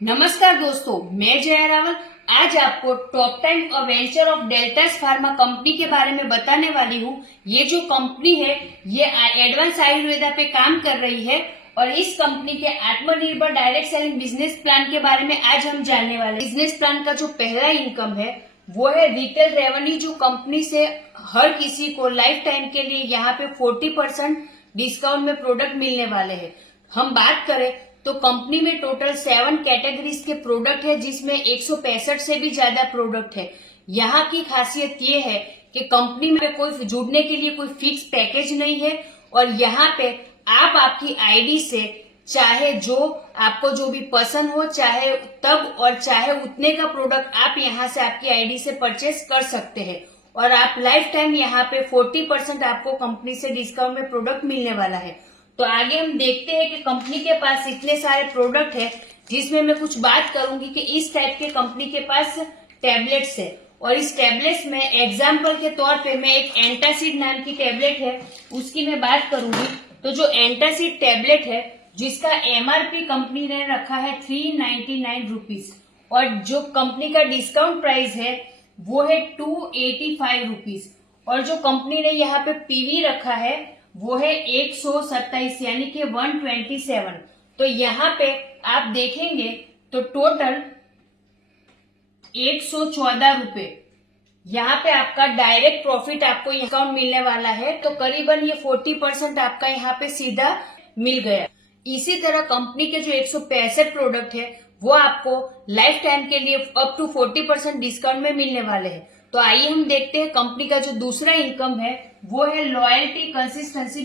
नमस्कार दोस्तों, मैं जया रावल आज आपको top 10 venture of deltas pharma company के बारे में बताने वाली हूँ। ये जो कंपनी है ये एडवांस आयुर्वेदा पे काम कर रही है और इस कंपनी के आत्मनिर्भर डायरेक्ट सेलिंग बिजनेस प्लान के बारे में आज हम जानने वाले हैं। बिजनेस प्लान का जो पहला इनकम है वो है रिटेल रेवेन्यू, जो कंपनी से हर किसी को लाइफ टाइम के लिए यहाँ पे 40% डिस्काउंट में प्रोडक्ट मिलने वाले हैं। हम बात करें तो कंपनी में टोटल 7 कैटेगरीज के प्रोडक्ट है, जिसमें 165 से भी ज्यादा प्रोडक्ट है। यहाँ की खासियत ये है कि कंपनी में कोई जुड़ने के लिए कोई फिक्स पैकेज नहीं है और यहाँ पे आप आपकी आईडी से चाहे जो आपको जो भी पसंद हो, चाहे तब और चाहे उतने का प्रोडक्ट आप यहाँ से आपकी आईडी से परचेस कर सकते हैं और आप लाइफ टाइम यहाँ पे 40% आपको कंपनी से डिस्काउंट में प्रोडक्ट मिलने वाला है। तो आगे हम देखते हैं कि कंपनी के पास इतने सारे प्रोडक्ट है, जिसमें मैं कुछ बात करूंगी कि इस टाइप के कंपनी के पास टैबलेट्स है और इस टैबलेट्स में एग्जाम्पल के तौर पे मैं एक एंटासिड नाम की टैबलेट है उसकी मैं बात करूंगी। तो जो एंटासिड टैबलेट है जिसका एमआरपी कंपनी ने रखा है 399 रुपीज और जो कंपनी का डिस्काउंट प्राइस है वो है 285 रुपीज और जो कंपनी ने यहाँ पे पीवी रखा है वो है 127 यानी कि 127। तो यहाँ पे आप देखेंगे तो टोटल 114 रुपए यहाँ पे आपका डायरेक्ट प्रॉफिट आपको डिस्काउंट मिलने वाला है। तो करीबन ये 40% आपका यहाँ पे सीधा मिल गया। इसी तरह कंपनी के जो 165 प्रोडक्ट है वो आपको लाइफ टाइम के लिए अप टू 40% डिस्काउंट में मिलने वाले हैं। तो आइए हम देखते हैं कंपनी का जो दूसरा इनकम है वो है लॉयल्टी कंसिस्टेंसी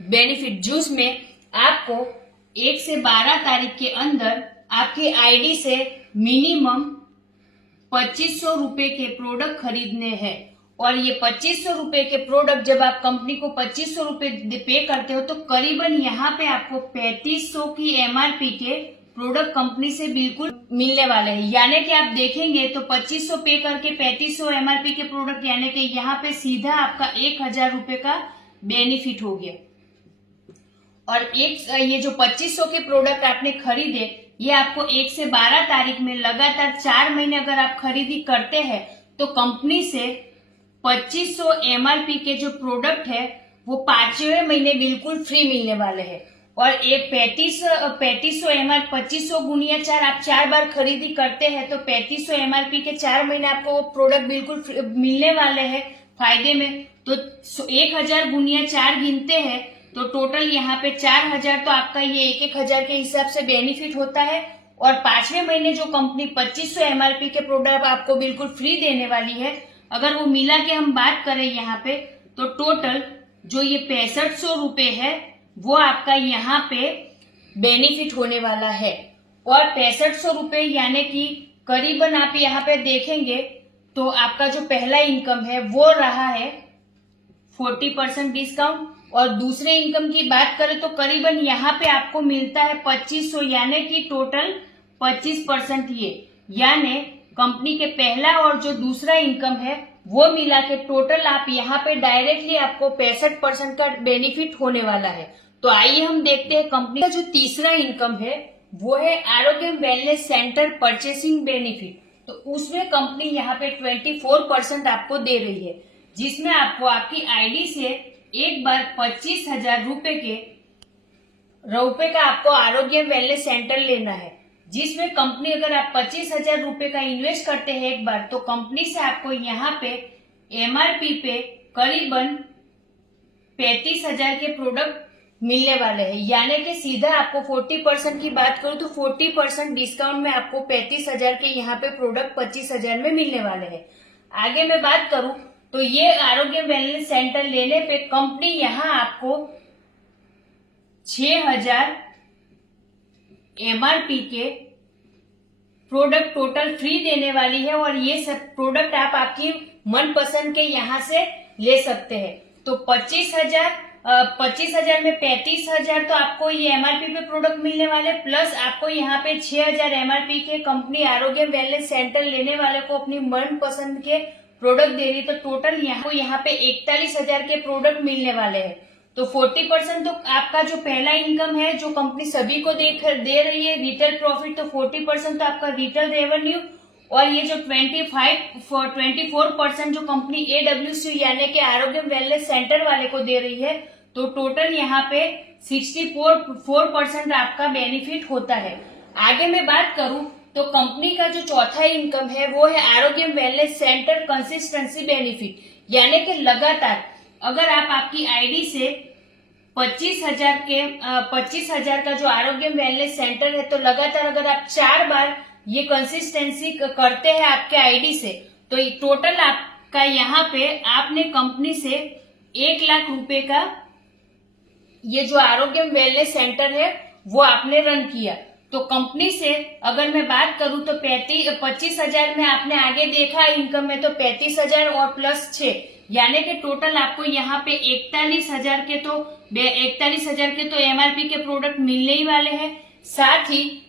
बेनिफिट जिसमें आपको 1 से 12 तारीख के अंदर आपकी आईडी से मिनिमम 2500 रुपए के प्रोडक्ट खरीदने हैं और ये 2500 रुपए के प्रोडक्ट जब आप कंपनी को 2500 रुपए पे करते हो तो करीबन यहाँ पे आपको 3500 की एमआरपी के प्रोडक्ट कंपनी से बिल्कुल मिलने वाले हैं। यानी कि आप देखेंगे तो 2500 पे करके 3500 एमआरपी के प्रोडक्ट यानी कि यहाँ पे सीधा आपका 1000 रुपए का बेनिफिट हो गया। और ये जो 2500 के प्रोडक्ट आपने खरीदे ये आपको 1 से 12 तारीख में लगातार 4 महीने अगर आप खरीदी करते हैं तो कंपनी से 2500 एमआरपी के जो प्रोडक्ट है वो 5वें महीने बिल्कुल फ्री मिलने वाले हैं। और एक 3500 एमआर 2500 गुणिया 4 आप 4 बार खरीदी करते हैं तो 3500 एमआरपी के 4 महीने आपको वो प्रोडक्ट बिल्कुल मिलने वाले हैं फायदे में। तो 1000 गुणिया 4 गिनते हैं तो टोटल यहाँ पे 4000, तो आपका ये 1000 के हिसाब से बेनिफिट होता है। और 5वें महीने जो कंपनी 2500 एमआरपी के प्रोडक्ट आपको बिल्कुल फ्री देने वाली है, अगर वो मिला के हम बात करें यहाँ पे तो टोटल जो ये 6500 रुपए है वो आपका यहाँ पे बेनिफिट होने वाला है। और 6500 रुपए यानी कि करीबन आप यहाँ पे देखेंगे तो आपका जो पहला इनकम है वो रहा है 40% डिस्काउंट और दूसरे इनकम की बात करें तो करीबन यहाँ पे आपको मिलता है 2500 यानी कि टोटल 25% ये यानी कंपनी के पहला और जो दूसरा इनकम है वो मिला के टोटल आप यहाँ पे डायरेक्टली आपको 65% का बेनिफिट होने वाला है। तो आइए हम देखते हैं कंपनी का जो तीसरा इनकम है वो है आरोग्य वेलनेस सेंटर परचेसिंग बेनिफिट। तो उसमें कंपनी यहाँ पे 24% आपको दे रही है, जिसमें आपको आपकी आईडी से एक बार 25,000 रुपए का आपको आरोग्य वेलनेस सेंटर लेना है, जिसमें कंपनी अगर आप 25,000 रुपए का इन्वेस्ट करते हैं एक बार तो कंपनी से आपको यहाँ पे एमआरपी पे करीबन 35,000 के प्रोडक्ट मिलने वाले हैं। यानी कि सीधा आपको 40% की बात करूं तो 40% डिस्काउंट में आपको 35,000 के यहाँ पे प्रोडक्ट 25,000 में मिलने वाले हैं। आगे मैं बात करूं तो ये आरोग्य वेलनेस सेंटर लेने पे कंपनी यहाँ आपको 6,000 एमआरपी के प्रोडक्ट टोटल फ्री देने वाली है और ये सब प्रोडक्ट आप आपकी मनपसंद के यहाँ से ले सकते हैं। तो 25,000 में 35,000 तो आपको ये एमआरपी पे प्रोडक्ट मिलने वाले, प्लस आपको यहाँ पे 6,000 एमआरपी के कंपनी आरोग्य वेलनेस सेंटर लेने वाले को अपनी मन पसंद के प्रोडक्ट दे रही, तो टोटल यहाँ पे 41,000 के प्रोडक्ट मिलने वाले हैं। तो 40% तो आपका जो पहला इनकम है जो कंपनी सभी को दे रही है रिटेल प्रॉफिट, तो 40% तो आपका रिटेल रेवेन्यू, और ये जो 24% जो कंपनी AWC यानी कि आरोग्य वेलनेस सेंटर वाले को दे रही है, तो टोटल यहाँ पे 64% आपका बेनिफिट होता है। आगे मैं बात करूं तो कंपनी का जो चौथा इनकम है वो है आरोग्य वेलनेस सेंटर कंसिस्टेंसी बेनिफिट, यानी कि लगातार अगर आप आपकी आईडी से 25,000 का जो आरोग्य वेलनेस सेंटर है, तो लगातार अगर आप 4 बार ये कंसिस्टेंसी करते हैं आपके आईडी से, तो टोटल आपका यहाँ पे आपने कंपनी से 1 लाख रुपए का ये जो आरोग्य वेलनेस सेंटर है वो आपने रन किया। तो कंपनी से अगर मैं बात करूं तो 25,000 में आपने आगे देखा इनकम में, तो 35,000 और प्लस 6 यानी कि टोटल आपको यहाँ पे 41,000 के तो MRP के प्रोडक्ट मिलने ही वाले हैं। साथ ही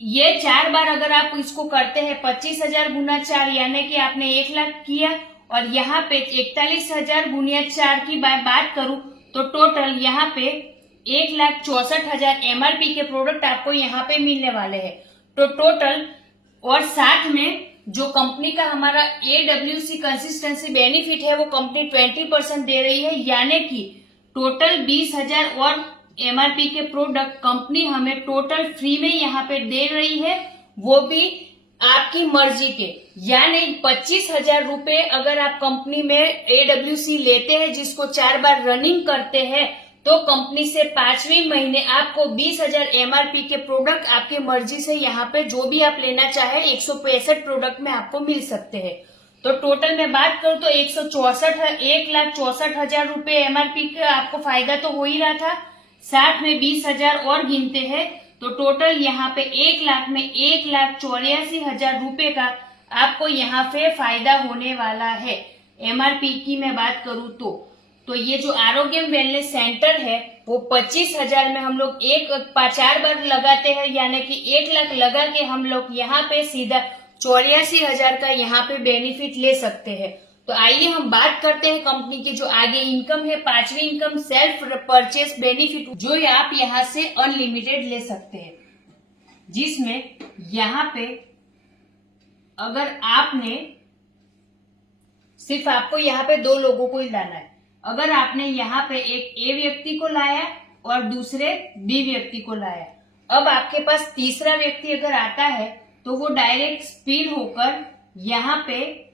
ये 4 बार अगर आप इसको करते हैं 25,000 गुना 4 यानी कि आपने 1 लाख किया, और यहाँ पे 41,000 गुना 4 की बात करूं तो टोटल यहाँ पे 1,64,000 MRP के प्रोडक्ट आपको यहाँ पे मिलने वाले हैं। तो टोटल और साथ में जो कंपनी का हमारा AWC कंसिस्टेंसी बेनिफिट है वो कंपनी 20% दे रही है, यानी कि टोटल 20,000 और MRP के प्रोडक्ट कंपनी हमें टोटल फ्री में यहाँ पे दे रही है, वो भी आपकी मर्जी के। यानी 25,000 रुपए अगर आप कंपनी में AWC लेते हैं जिसको 4 बार रनिंग करते हैं, तो कंपनी से 5वें महीने आपको 20,000 MRP के प्रोडक्ट आपकी मर्जी से यहाँ पे जो भी आप लेना चाहे 165 प्रोडक्ट में आपको मिल सकते हैं। तो टोटल में बात करूं तो 1,64,000 रुपए MRP का आपको फायदा तो हो ही रहा था, साथ में 20,000 और गिनते हैं तो टोटल यहाँ पे 1 लाख में 1,84,000 रुपए का आपको यहाँ पे फायदा होने वाला है। MRP की मैं बात करूं तो ये जो आरोग्य वेलनेस सेंटर है वो 25,000 में हम लोग 4 बार लगाते हैं, यानी कि 1 लाख लगा के हम लोग यहाँ पे सीधा 84,000 का यहाँ पे बेनिफिट ले सकते हैं। तो आइए हम बात करते हैं कंपनी की जो आगे इनकम है, 5वीं इनकम सेल्फ परचेस बेनिफिट, जो आप यहाँ से अनलिमिटेड ले सकते हैं, जिसमें यहाँ पे अगर आपने सिर्फ आपको यहाँ पे 2 लोगों को ही लाना है। अगर आपने यहाँ पे एक A व्यक्ति को लाया और दूसरे B व्यक्ति को लाया, अब आपके पास तीसरा व्यक्ति अगर आता है तो वो डायरेक्ट स्पिन होकर यहाँ पे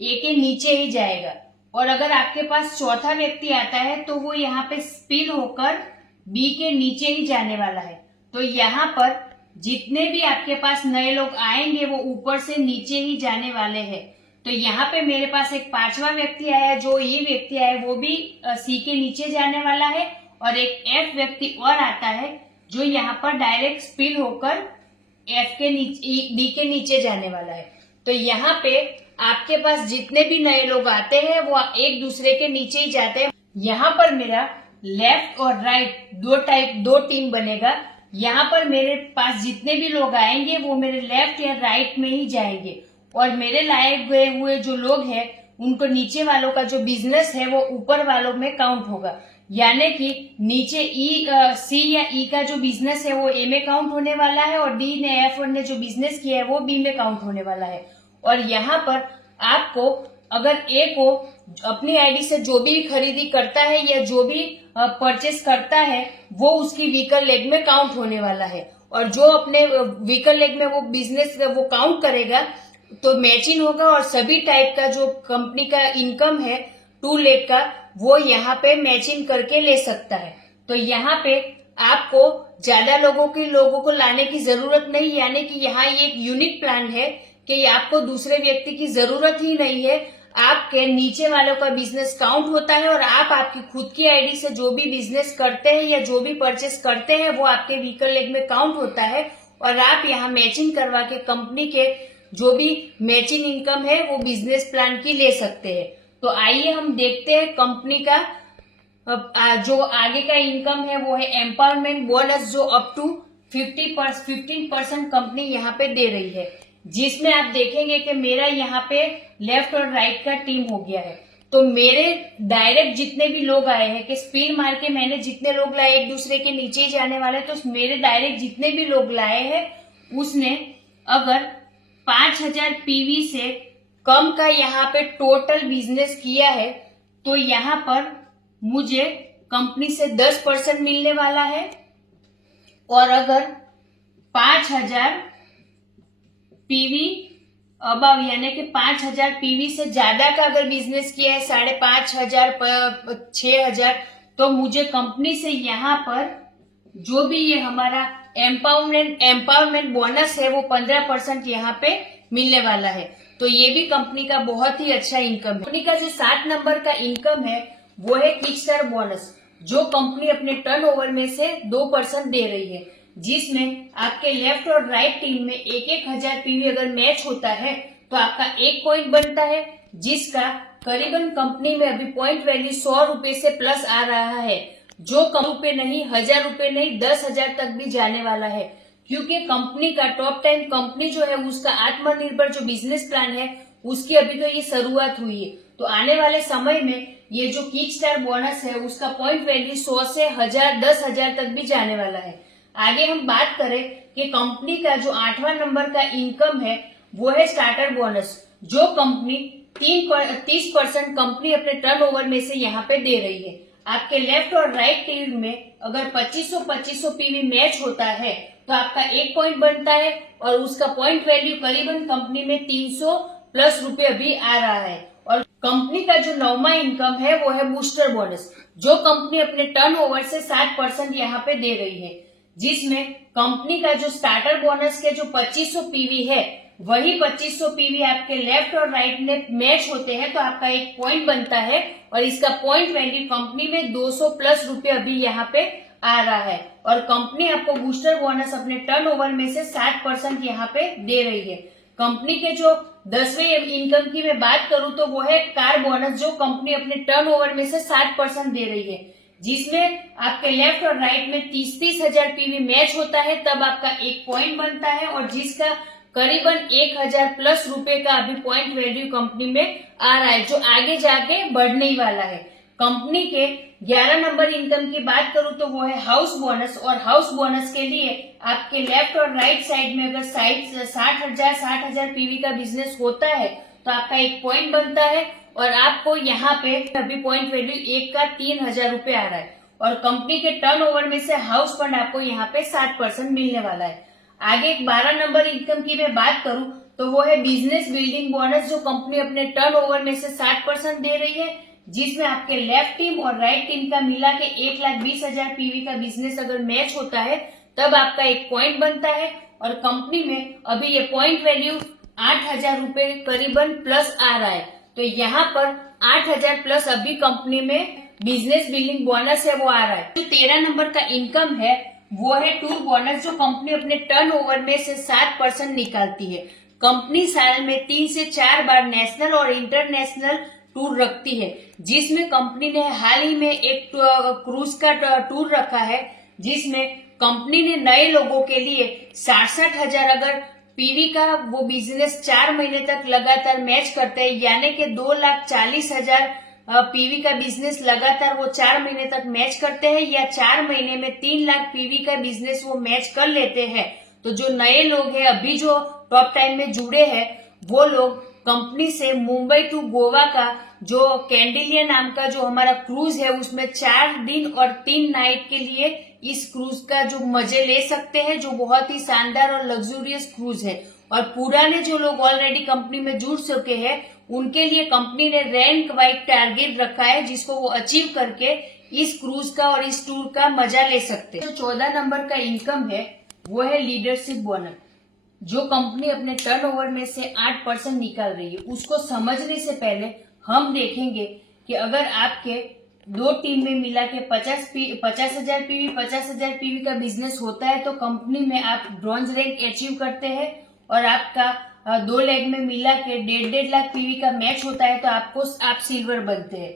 A के नीचे ही जाएगा, और अगर आपके पास चौथा व्यक्ति आता है तो वो यहाँ पे स्पिन होकर B के नीचे ही जाने वाला है। तो यहाँ पर जितने भी आपके पास नए लोग आएंगे वो ऊपर से नीचे ही जाने वाले हैं। तो यहाँ पे मेरे पास एक 5वां व्यक्ति आया, जो ये व्यक्ति आया वो भी C के नीचे जाने वाला है, और एक F व्यक्ति और आता है जो यहाँ पर डायरेक्ट स्पिन होकर F के नीचे D के नीचे जाने वाला है। तो यहाँ पे आपके पास जितने भी नए लोग आते हैं वो एक दूसरे के नीचे ही जाते हैं। यहाँ पर मेरा लेफ्ट और राइट दो टीम बनेगा। यहाँ पर मेरे पास जितने भी लोग आएंगे वो मेरे लेफ्ट या राइट में ही जाएंगे, और मेरे लाए गए हुए जो लोग हैं उनको नीचे वालों का जो बिजनेस है वो ऊपर वालों में काउंट होगा, यानी कि नीचे C या E का जो बिजनेस है वो A में काउंट होने वाला है, और D ने F ने जो बिजनेस किया है वो B में काउंट होने वाला है। और यहाँ पर आपको अगर A को अपनी आईडी से जो भी खरीदी करता है या जो भी परचेस करता है वो उसकी वीकर लेग में काउंट होने वाला है, और जो अपने वीकर लेग में वो बिजनेस वो काउंट करेगा तो मैचिंग होगा, और सभी टाइप का जो कंपनी का इनकम है 2 लाख का वो यहाँ पे मैचिंग करके ले सकता है। तो यहाँ पे आपको ज्यादा लोगों को लाने की जरूरत नहीं, यानी कि यहाँ ये एक यूनिक प्लान है कि आपको दूसरे व्यक्ति की जरूरत ही नहीं है। आपके नीचे वालों का बिजनेस काउंट होता है, और आप आपकी खुद की आईडी से जो भी बिजनेस करते हैं या जो भी परचेस करते हैं वो आपके व्हीकल लेग में काउंट होता है, और आप यहाँ मैचिंग करवा के कंपनी के जो भी मैचिंग इनकम है वो बिजनेस प्लान की ले सकते हैं। तो आइए हम देखते हैं कंपनी का जो आगे का इनकम है वो है एम्पावरमेंट बोनस, जो अप टू 15% कंपनी यहाँ पे दे रही है, जिसमें आप देखेंगे कि मेरा यहाँ पे लेफ्ट और राइट का टीम हो गया है। तो मेरे डायरेक्ट जितने भी लोग आए हैं कि स्पिन मार के मैंने जितने लोग लाए एक दूसरे के नीचे ही जाने वाले, तो मेरे डायरेक्ट जितने भी लोग लाए हैं उसने अगर 5000 पीवी से कम का यहाँ पे टोटल बिजनेस किया है तो यहाँ पर मुझे कंपनी से 10% मिलने वाला है। और अगर 5000 पीवी अबाव यानी कि 5000 पीवी से ज्यादा का अगर बिजनेस किया है 5500 6000, तो मुझे कंपनी से यहाँ पर जो भी ये हमारा एम्पावरमेंट बोनस है वो 15% यहाँ पे मिलने वाला है। तो ये भी कंपनी का बहुत ही अच्छा इनकम है। कंपनी का जो 7 नंबर का इनकम है वो है किक स्टार्ट बोनस, जो कंपनी अपने टर्नओवर में से 2% दे रही है, जिसमें आपके लेफ्ट और राइट टीम में 1,000 पीवी अगर मैच होता है तो आपका 1 पॉइंट बनता है, जिसका करीबन कंपनी में अभी पॉइंट वैल्यू 100 रुपए से प्लस आ रहा है, जो कम रुपए नहीं, 1000 रुपए नहीं, 10,000 तक भी जाने वाला है। क्योंकि कंपनी का टॉप 10 कंपनी जो है उसका आत्मनिर्भर जो बिजनेस प्लान है उसकी अभी तो ये शुरुआत हुई है। तो आने वाले समय में ये जो किक स्टार्ट बोनस है उसका पॉइंट वैल्यू 100 से 1000 10,000 तक भी जाने वाला है। आगे हम बात करें कि कंपनी का जो 8वां नंबर का इनकम है वो है स्टार्टर बोनस, जो कंपनी 30% कंपनी अपने टर्नओवर में से यहाँ पे दे रही है। आपके लेफ्ट और राइट टीम में अगर 2500 पीवी मैच होता है तो आपका 1 पॉइंट बनता है और उसका पॉइंट वैल्यू करीबन कंपनी में 300 प्लस रुपए अभी आ रहा है। और कंपनी का जो 9वां इनकम है वो है बूस्टर बोनस, जो कंपनी अपने टर्नओवर से 7% यहाँ पे दे रही है, जिसमें कंपनी का जो स्टार्टर बोनस के जो 2500 पीवी है वही 2500 पीवी आपके लेफ्ट और राइट में मैच होते हैं तो आपका 1 पॉइंट बनता है और इसका पॉइंट वैल्यू कंपनी में 200 प्लस रुपए अभी यहाँ पे आ रहा है। और कंपनी आपको बूस्टर बोनस अपने टर्नओवर में से 7% यहाँ पे दे रही है। कंपनी के जो 10वें इनकम की मैं बात करूं तो वो है कार बोनस, जो कंपनी अपने टर्नओवर में से 7% दे रही है, जिसमें आपके लेफ्ट और राइट में 30,000 पीवी मैच होता है तब आपका 1 पॉइंट बनता है और जिसका करीबन 1000 प्लस रुपए का अभी पॉइंट वैल्यू कंपनी में आ रहा है, जो आगे जाके बढ़ने ही वाला है। कंपनी के 11 नंबर इनकम की बात करूं तो वो है हाउस बोनस, और हाउस बोनस के लिए आपके लेफ्ट और राइट साइड में अगर 60,000 पीवी का बिजनेस होता है तो आपका 1 पॉइंट बनता है और आपको यहाँ पे अभी पॉइंट वैल्यू 1 का 3,000 रुपए आ रहा है। और कंपनी के टर्नओवर में से हाउस फंड आपको यहाँ पे 7% मिलने वाला है। आगे 12 नंबर इनकम की मैं बात करूं तो वो है बिजनेस बिल्डिंग बोनस, जो कंपनी अपने टर्नओवर में से 60% दे रही है, जिसमें आपके लेफ्ट टीम और राइट टीम का मिला के 1,20,000 पीवी का बिजनेस अगर मैच होता है तब आपका 1 पॉइंट बनता है और कंपनी में अभी ये पॉइंट वैल्यू 8,000 रुपए करीबन प्लस आ रहा है। तो यहाँ पर 8,000 प्लस अभी कंपनी में बिजनेस बिल्डिंग बोनस है वो आ रहा है। जो 13 नंबर का इनकम है वो है टूर बोनस, जो कंपनी अपने टर्नओवर में से 7% निकालती है। कंपनी साल में 3 से 4 बार नेशनल और इंटरनेशनल टूर रखती है, जिसमें कंपनी ने हाल ही में एक क्रूज का टूर रखा है, जिसमें कंपनी ने नए लोगों के लिए 67,000 अगर पीवी का वो बिजनेस 4 महीने तक लगातार मैच करते हैं, यानी कि 2,40,000 पीवी का बिजनेस लगातार वो 4 महीने तक मैच करते हैं या 4 महीने में 3 लाख पीवी का बिजनेस वो मैच कर लेते हैं, तो जो नए लोग हैं अभी जो टॉप 10 में जुड़े हैं वो लोग कंपनी से मुंबई टू गोवा का जो कैंडिलिया नाम का जो हमारा क्रूज है उसमें 4 दिन और 3 नाइट के लिए इस क्रूज का जो मजे ले सकते हैं, जो बहुत ही शानदार और लग्जूरियस क्रूज है। और पुराने जो लोग ऑलरेडी कंपनी में जुड़ चुके हैं उनके लिए कंपनी ने रैंक वाइज टारगेट रखा है, जिसको वो अचीव करके इस क्रूज का और इस टूर का मजा ले सकते हैं। जो 14 नंबर का इनकम है वो है लीडरशिप बोनस, जो कंपनी अपने टर्नओवर में से 8% निकाल रही है। उसको समझने से पहले हम देखेंगे कि अगर आपके 2 टीम में मिला के 50,000 पीवी 50,000 पीवी का बिजनेस होता है तो कंपनी में आप ब्रॉन्ज रैंक अचीव करते हैं, और आपका 2 लेग में मिला के 1.5 लाख पीवी का मैच होता है तो आप सिल्वर बनते हैं।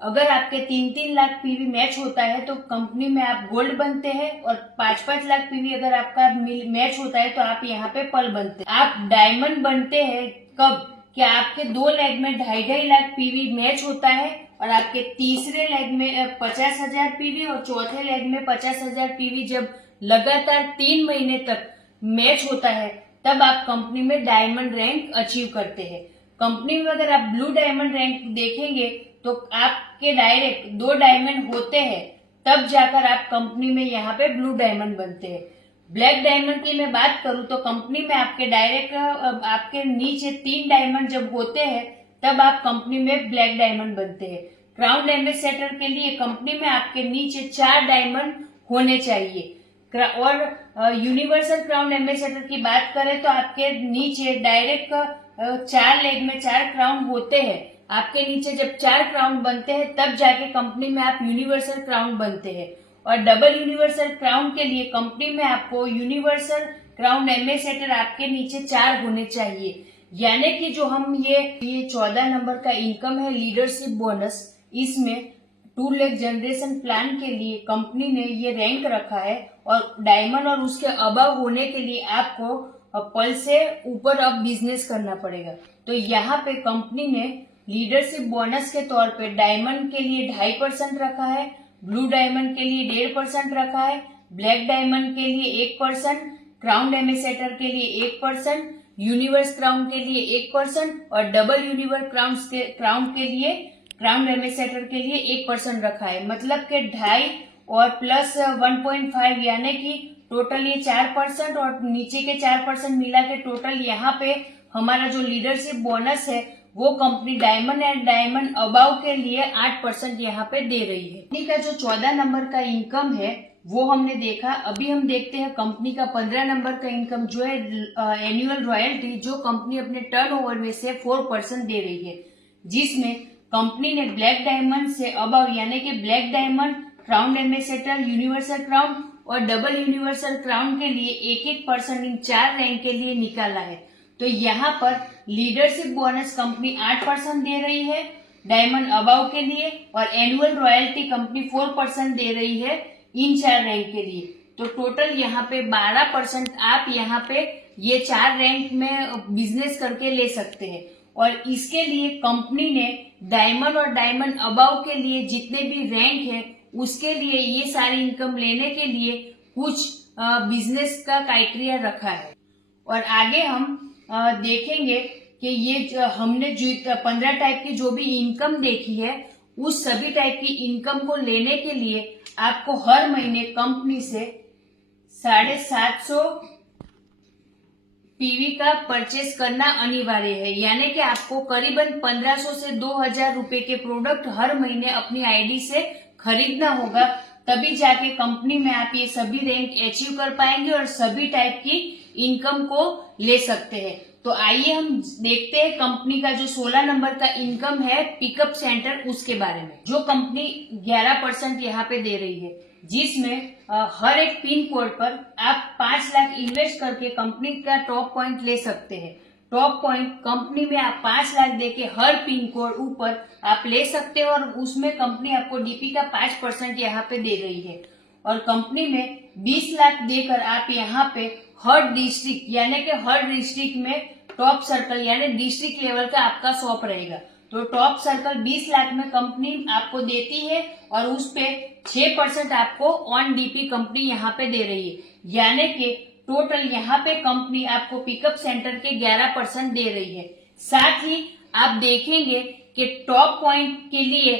अगर आपके 3-3 लाख पीवी मैच होता है तो कंपनी में आप गोल्ड बनते हैं, और 5-5 लाख पीवी अगर आपका मैच होता है तो आप यहाँ पे पर्ल बनते हैं। आप डायमंड बनते हैं कब? कि आपके 2 लेग में 2.5 लाख पीवी मैच होता है और आपके तीसरे लेग में 50,000 पीवी और चौथे लेग में 50,000 पीवी जब लगातार 3 महीने तक मैच होता है तब आप कंपनी में डायमंड रैंक अचीव करते हैं। कंपनी में अगर आप ब्लू डायमंड रैंक देखेंगे तो आपके डायरेक्ट 2 डायमंड होते हैं तब जाकर आप कंपनी में यहाँ पे ब्लू डायमंड बनते हैं। ब्लैक डायमंड की मैं बात करूं तो कंपनी में आपके डायरेक्ट आपके नीचे 3 डायमंड जब होते हैं तब आप कंपनी में ब्लैक डायमंड बनते हैं। क्राउन एम्बेसडर के लिए कंपनी में आपके नीचे 4 डायमंड होने चाहिए और यूनिवर्सल क्राउन एम्बेसडर की बात करें तो आपके नीचे डायरेक्ट 4 लेग में 4 क्राउन होते हैं। आपके नीचे जब 4 क्राउन बनते हैं तब जाके कंपनी में आप यूनिवर्सल क्राउन बनते हैं। और डबल यूनिवर्सल क्राउन के लिए कंपनी में आपको यूनिवर्सल क्राउन एम्बेसडर आपके नीचे 4 होने चाहिए। यानी कि जो हम ये 14 नंबर का इनकम है लीडरशिप बोनस, इसमें 2 लाख जनरेशन प्लान के लिए कंपनी ने ये रैंक रखा है और डायमंड और उसके अबव होने के लिए आपको पल से ऊपर अब बिजनेस करना पड़ेगा। तो यहाँ पे कंपनी ने लीडरशिप बोनस के तौर पे डायमंड के लिए 2.5% रखा है, ब्लू डायमंड के लिए 1.5% रखा है, ब्लैक डायमंड के लिए 1%, क्राउन एम्बेसडर के लिए 1%, यूनिवर्स क्राउन के लिए 1% और डबल यूनिवर्स क्राउन एम्बेसडर के लिए 1% रखा है। मतलब कि 2.5 और प्लस 1.5 यानी कि टोटल ये 4% और नीचे के 4% मिला के टोटल यहाँ पे हमारा जो लीडरशिप बोनस है वो company diamond and diamond above के लिए 8% यहाँ पे दे रही है। कंपनी का जो 14 नंबर का इनकम है वो हमने देखा। अभी हम देखते हैं कंपनी का 15 नंबर का इनकम जो है एनुअल रॉयल्टी, जो कंपनी अपने टर्नओवर में से 4% दे रही है, जिसमें कंपनी ने ब्लैक डायमंड से अबाव यानी कि black diamond, crown ambassador, universal crown और डबल यूनिवर्सल क्राउन के लिए 1-1% इन 4 रैंक के लिए निकाला है। तो यहाँ पर लीडरशिप बोनस कंपनी 8% दे रही है डायमंड अबाव के लिए और एनुअल रॉयल्टी कंपनी 4% दे रही है इन 4 रैंक के लिए। तो टोटल यहाँ पे 12% आप यहाँ पे ये 4 रैंक में बिजनेस करके ले सकते हैं। और इसके लिए कंपनी ने डायमंड और डायमंड अबाव के लिए जितने भी रैंक है उसके लिए ये सारी इनकम लेने के लिए कुछ बिजनेस का क्राइटेरिया रखा है। और आगे हम देखेंगे कि ये हमने जो 15 टाइप की जो भी इनकम देखी है उस सभी टाइप की इनकम को लेने के लिए आपको हर महीने कंपनी से 750 पीवी का परचेस करना अनिवार्य है। यानी कि आपको करीबन 1500 से 2000 रुपए के प्रोडक्ट हर महीने अपनी आईडी से खरीदना होगा, तभी जाके कंपनी में आप ये सभी रैंक अचीव कर पाएंगे और सभी टाइप की इनकम को ले सकते हैं। तो आइए हम देखते हैं कंपनी का जो 16 नंबर का इनकम है पिकअप सेंटर उसके बारे में, जो कंपनी 11% यहाँ पे दे रही है, जिसमें हर एक पिन कोड पर आप 5 लाख इन्वेस्ट करके कंपनी का टॉप पॉइंट ले सकते हैं। टॉप पॉइंट कंपनी में आप 5 लाख देके हर पिन कोड ऊपर आप ले सकते हो और उसमें कंपनी आपको डीपी का 5% यहाँ पे दे रही है। और कंपनी में 20 लाख देकर आप यहाँ पे हर डिस्ट्रिक्ट यानी कि हर डिस्ट्रिक्ट में टॉप सर्कल यानी डिस्ट्रिक्ट लेवल का आपका शॉप रहेगा। तो टॉप सर्कल 20 लाख में कंपनी आपको देती है और उस पे 6% आपको ऑन डीपी कंपनी यहाँ पे दे रही है। यानी कि टोटल यहाँ पे कंपनी आपको पिकअप सेंटर के 11% दे रही है। साथ ही आप देखेंगे कि टॉप पॉइंट के लिए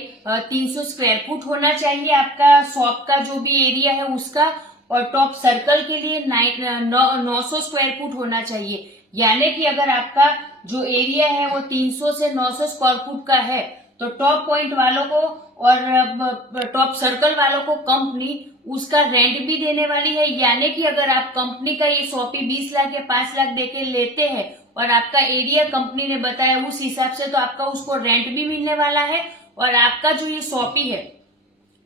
300 स्क्वायर फुट होना चाहिए आपका शॉप का जो भी एरिया है उसका, और टॉप सर्कल के लिए 900 स्क्वायर फुट होना चाहिए। यानी कि अगर आपका जो एरिया है वो 300 से 900 स्क्वायर फुट का है तो टॉप पॉइंट वालों को और टॉप सर्कल वालों को कंपनी उसका रेंट भी देने वाली है। यानी कि अगर आप कंपनी का ये शॉपी 20 लाख या 5 लाख देके लेते हैं और आपका एरिया कंपनी ने बताया उस हिसाब से, तो आपका उसको रेंट भी मिलने वाला है और आपका जो ये शॉपी है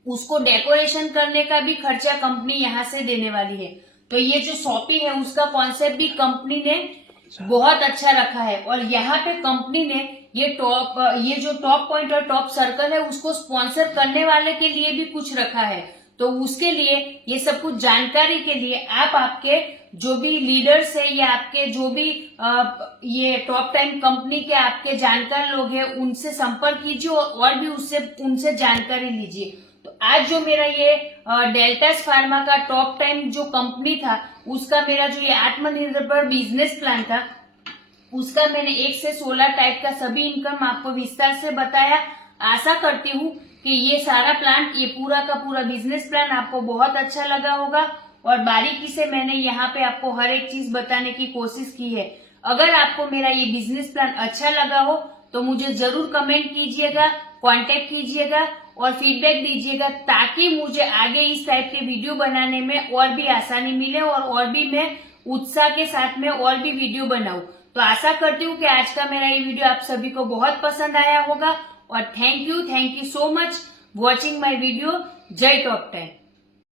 उसको डेकोरेशन करने का भी खर्चा कंपनी यहाँ से देने वाली है। तो ये जो शॉपी है उसका कॉन्सेप्ट भी कंपनी ने बहुत अच्छा रखा है। और यहाँ पे कंपनी ने ये जो टॉप पॉइंट और टॉप सर्कल है उसको स्पॉन्सर करने वाले के लिए भी कुछ रखा है। तो उसके लिए ये सब कुछ जानकारी के लिए आप आपके जो भी लीडर्स है या आपके जो भी ये टॉप 10 कंपनी के आपके जानकार लोग हैं उनसे संपर्क कीजिए और भी उनसे जानकारी लीजिए। तो आज जो मेरा ये डेल्टास फार्मा का टॉप 10 जो कंपनी था उसका मेरा जो ये आत्मनिर्भर बिजनेस प्लान था उसका मैंने 1 से 16 टाइप का सभी इनकम आपको विस्तार से बताया। आशा करती हूँ कि ये सारा प्लान, ये पूरा का पूरा बिजनेस प्लान आपको बहुत अच्छा लगा होगा और बारीकी से मैंने यहाँ पे आपको हर एक चीज बताने की कोशिश की है। अगर आपको मेरा ये बिजनेस प्लान अच्छा लगा हो तो मुझे जरूर कमेंट कीजिएगा, कांटेक्ट कीजिएगा और फीडबैक दीजिएगा ताकि मुझे आगे इस टाइप के वीडियो बनाने में और भी आसानी मिले और भी मैं उत्साह के साथ में और भी वीडियो बनाऊं। तो आशा करती हूँ कि आज का मेरा ये वीडियो आप सभी को बहुत पसंद आया होगा और thank you so much watching my video. जय टॉप 10।